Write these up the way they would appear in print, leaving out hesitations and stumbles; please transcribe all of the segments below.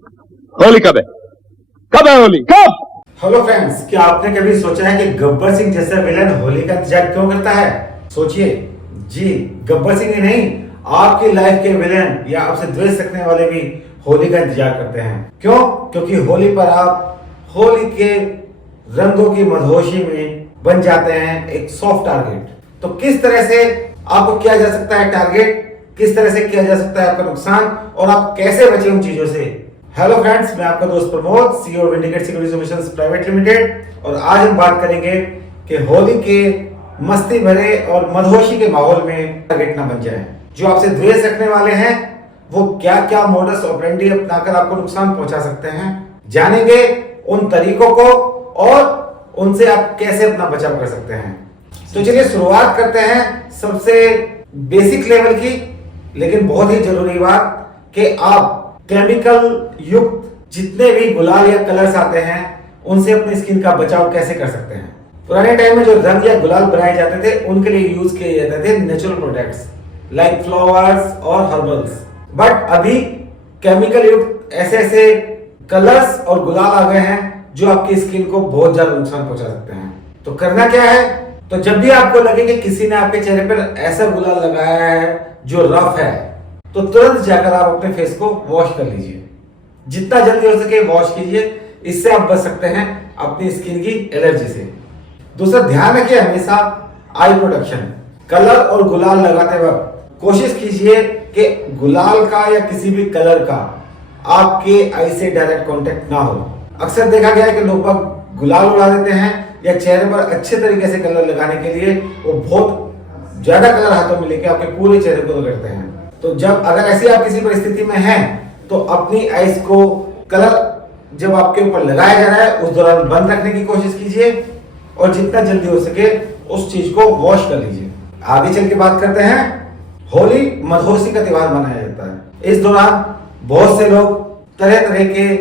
होली कब है होली कब? हेलो फ्रेंड्स, क्या आपने कभी सोचा है कि गब्बर सिंह जैसा विलन होली का इंतजार क्यों करता है? सोचिए जी, गब्बर सिंह ही नहीं, आपकी लाइफ के विलन या आपसे द्वेष रखने वाले भी होली का इंतजार करते हैं। क्यों? क्योंकि होली पर आप होली के रंगों की मदहोशी में बन जाते हैं एक सॉफ्ट टारगेट। तो किस तरह से आपको किया जा सकता है टारगेट, किस तरह से किया जा सकता है आपका नुकसान, और आप कैसे बचे उन चीजों से? हेलो फ्रेंड्स, मैं आपका दोस्त Pramod, CEO vindicate security solutions private limited, और आज हम बात करेंगे कि होली के मस्ती भरे और मदहोशी के माहौल में टारगेट ना बन जाए। जो आपसे द्वेष रखने वाले हैं वो क्या क्या मोडस ऑपरेंडी अपनाकर आपको नुकसान पहुंचा सकते हैं, जानेंगे उन तरीकों को और उनसे आप कैसे अपना बचाव कर सकते हैं। तो चलिए शुरुआत करते हैं सबसे बेसिक लेवल की, लेकिन बहुत ही जरूरी बात कि आप केमिकल युक्त जितने भी गुलाल या कलर्स आते हैं उनसे अपनी स्किन का बचाव कैसे कर सकते हैं। पुराने टाइम में जो रंग या गुलाल बनाए जाते थे उनके लिए यूज किए जाते थे नेचुरल प्रोडक्ट्स लाइक फ्लावर्स और हर्बल्स, बट अभी केमिकल युक्त ऐसे ऐसे कलर्स और गुलाल आ गए हैं जो आपकी स्किन को बहुत ज्यादा नुकसान पहुंचा सकते हैं। तो करना क्या है? तो जब भी आपको लगे कि किसी ने आपके चेहरे पर ऐसा गुलाल लगाया है जो रफ है, तो तुरंत जाकर आप अपने फेस को वॉश कर लीजिए। जितना जल्दी हो सके वॉश कीजिए, इससे आप बच सकते हैं अपनी स्किन की एलर्जी से। दूसरा, ध्यान रखिए हमेशा आई प्रोटेक्शन। कलर और गुलाल लगाते वक्त कोशिश कीजिए कि गुलाल का या किसी भी कलर का आपके आई से डायरेक्ट कांटेक्ट ना हो। अक्सर देखा गया है कि लोग गुलाल उड़ा देते हैं या चेहरे पर अच्छे तरीके से कलर लगाने के लिए वो बहुत ज्यादा कलर हाथों में लेके आपके पूरे चेहरे को रगड़ते हैं। तो जब अगर ऐसी आप किसी परिस्थिति में हैं तो अपनी आईज को कलर जब आपके ऊपर लगाया जा रहा है उस दौरान बंद रखने की कोशिश कीजिए और जितना जल्दी हो सके उस चीज को वॉश कर लीजिए। आगे चल के बात करते हैं। होली मदहोशी का त्योहार मनाया जाता है। इस दौरान बहुत से लोग तरह तरह के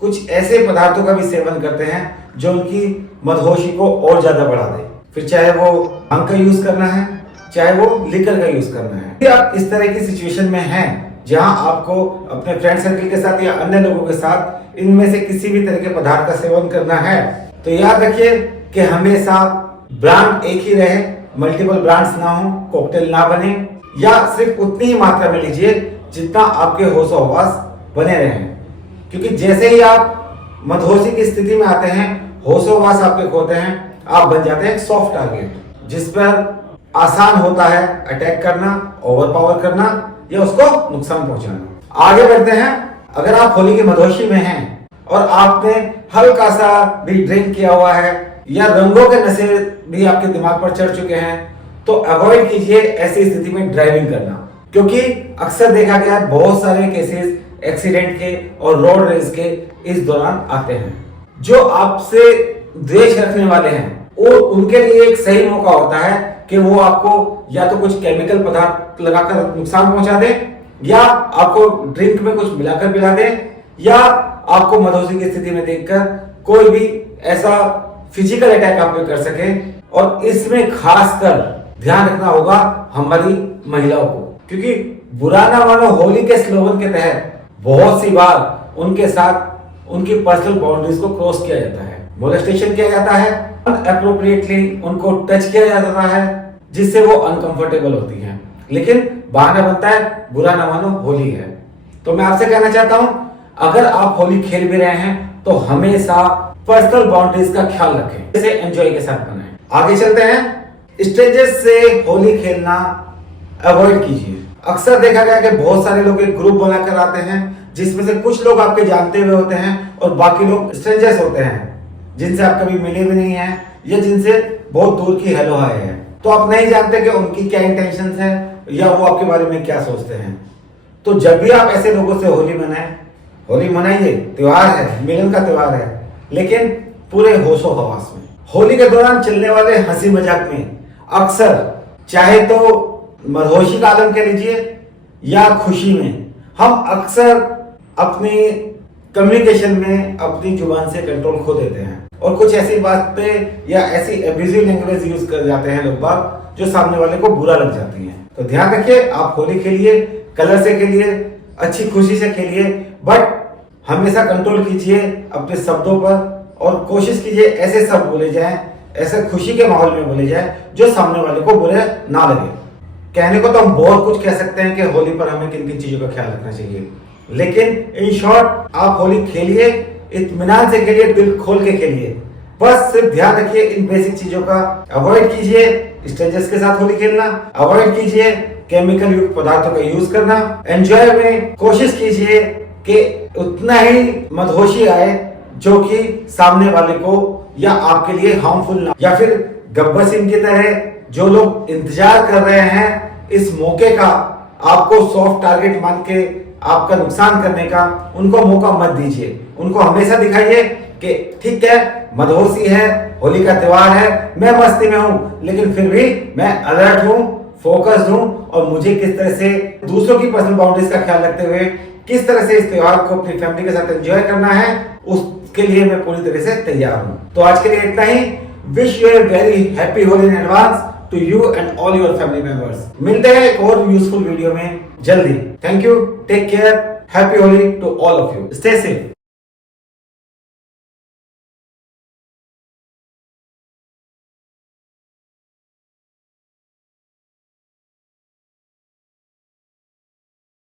कुछ ऐसे पदार्थों का भी सेवन करते हैं जो उनकी मदहोशी को और ज्यादा बढ़ा दे। फिर चाहे वो भांग का यूज करना है, चाहे वो लिकर का यूज करना है। यदि आप इस तरह की सिचुएशन में हैं जहां आपको अपने फ्रेंड सर्कल के साथ या अन्य लोगों के साथ इनमें से किसी भी तरह के पदार्थ का सेवन करना है, तो याद रखिए कि हमेशा ब्रांड एक ही रहे, मल्टीपल ब्रांड्स ना हो, कॉकटेल ना बने, या सिर्फ उतनी ही मात्रा में लीजिए जितना आपके होशो हवास बने रहें। क्योंकि जैसे ही आप मदहोशी की स्थिति में आते हैं, होशो हवास आपके खोते हैं, आप बन जाते हैं सॉफ्ट टारगेट जिस पर आसान होता है अटैक करना, ओवर पावर करना या उसको नुकसान पहुंचाना। आगे बढ़ते हैं। अगर आप होली की मदहोशी में हैं और आपने हल्का सा भी ड्रिंक किया हुआ है या रंगों के नशे भी आपके दिमाग पर चढ़ चुके हैं, तो अवॉइड कीजिए ऐसी स्थिति में ड्राइविंग करना। क्योंकि अक्सर देखा गया है बहुत सारे केसेस एक्सीडेंट के और रोड रेस के इस दौरान आते हैं। जो आपसे द्वेष रखने वाले हैं और उनके लिए एक सही मौका होता है कि वो आपको या तो कुछ केमिकल पदार्थ लगाकर नुकसान पहुंचा दे, या आपको ड्रिंक में कुछ मिलाकर पिला दे, या आपको मदहोशी की स्थिति में देखकर कोई भी ऐसा फिजिकल अटैक आप पे कर सके। और इसमें खासकर ध्यान रखना होगा हमारी महिलाओं को, क्योंकि बुरा ना मानो होली के स्लोगन के तहत बहुत सी बार उनके साथ उनकी पर्सनल बाउंड्रीज को क्रॉस किया जाता है, मोलेस्टेशन किया जाता है, अनएप्रोप्रिएटली उनको टच किया जाता है, जिससे वो अनकंफर्टेबल होती हैं। लेकिन बहाना बनता है बुरा ना मानो होली है। तो मैं आपसे कहना चाहता हूं, अगर आप होली खेल भी रहे हैं तो हमेशा पर्सनल बाउंड्रीज का ख्याल रखें, इसे एंजॉय के साथ बनाएं। आगे चलते हैं। स्ट्रेंजर्स से होली खेलना अवॉइड कीजिए। अक्सर देखा गया कि बहुत सारे लोग एक ग्रुप बनाकर आते हैं जिसमें से कुछ लोग आपके जानते हुए होते हैं और बाकी लोग स्ट्रेंजर्स होते हैं जिनसे आप कभी मिले भी नहीं हैं या जिनसे बहुत दूर की हेलो हाय है। तो आप नहीं जानते कि उनकी क्या इंटेंशंस है या वो आपके बारे में क्या सोचते हैं। तो जब भी आप ऐसे लोगों से होली मनाएं, होली मनाइए, त्योहार है, मिलन का त्योहार है, लेकिन पूरे होशो हवास में। होली के दौरान चलने वाले हंसी मजाक में अक्सर चाहे तो मदहोशी का आलम कह लीजिए या खुशी में, हम अक्सर अपनी कम्युनिकेशन में अपनी जुबान से कंट्रोल खो देते हैं और कुछ ऐसी बातें या ऐसी एब्यूजिव लैंग्वेज यूज कर जाते हैं लोग बाग जो सामने वाले को बुरा लग जाती है। तो ध्यान रखिए, आप होली खेलिए, कलर से खेलिए, अच्छी खुशी से खेलिए, बट हमेशा कंट्रोल कीजिए अपने शब्दों पर और कोशिश कीजिए ऐसे शब्द बोले जाएं, ऐसे खुशी के माहौल में बोले जाएं जो सामने वाले को बुरे ना लगे। कहने को तो हम बहुत कुछ कह सकते हैं कि होली पर हमें किन किन चीजों का ख्याल रखना चाहिए, लेकिन इन शॉर्ट आप होली खेलिए, इत्मीनान से खेलिए, दिल खोल के खेलिए। बस सिर्फ ध्यान रखिए इन बेसिक चीजों का, अवॉइड कीजिए स्ट्रेंजर्स के साथ होली खेलना, अवॉइड कीजिए केमिकल युक्त पदार्थों का यूज करना, एंजॉय में कोशिश कीजिए कि उतना ही मदहोशी आए जो कि सामने वाले को या आपके लिए हार्मफुल ना, या फिर गब्बर सिंह की तरह जो लोग इंतजार कर रहे हैं इस मौके का, आपको सॉफ्ट टारगेट मान के आपका नुकसान करने का, उनको मौका मत दीजिए। उनको हमेशा दिखाइए कि ठीक है, मदहोशी है, होली का त्योहार है, मैं मस्ती में हूं, लेकिन फिर भी मैं अलर्ट हूं, फोकस्ड हूं और मुझे किस तरह से दूसरों की पर्सनल बाउंड्रीज का ख्याल रखते हुए किस तरह से इस त्योहार को अपनी फैमिली के साथ एंजॉय करना है, उसके लिए मैं पूरी तरह से तैयार हूं। तो आज के लिए इतना ही। Wish you a very happy Holi in advance to you and all your family members. मिलते हैं एक और यूजफुल वीडियो में जल्दी। Thank you, take care, happy Holi to all of you, stay safe.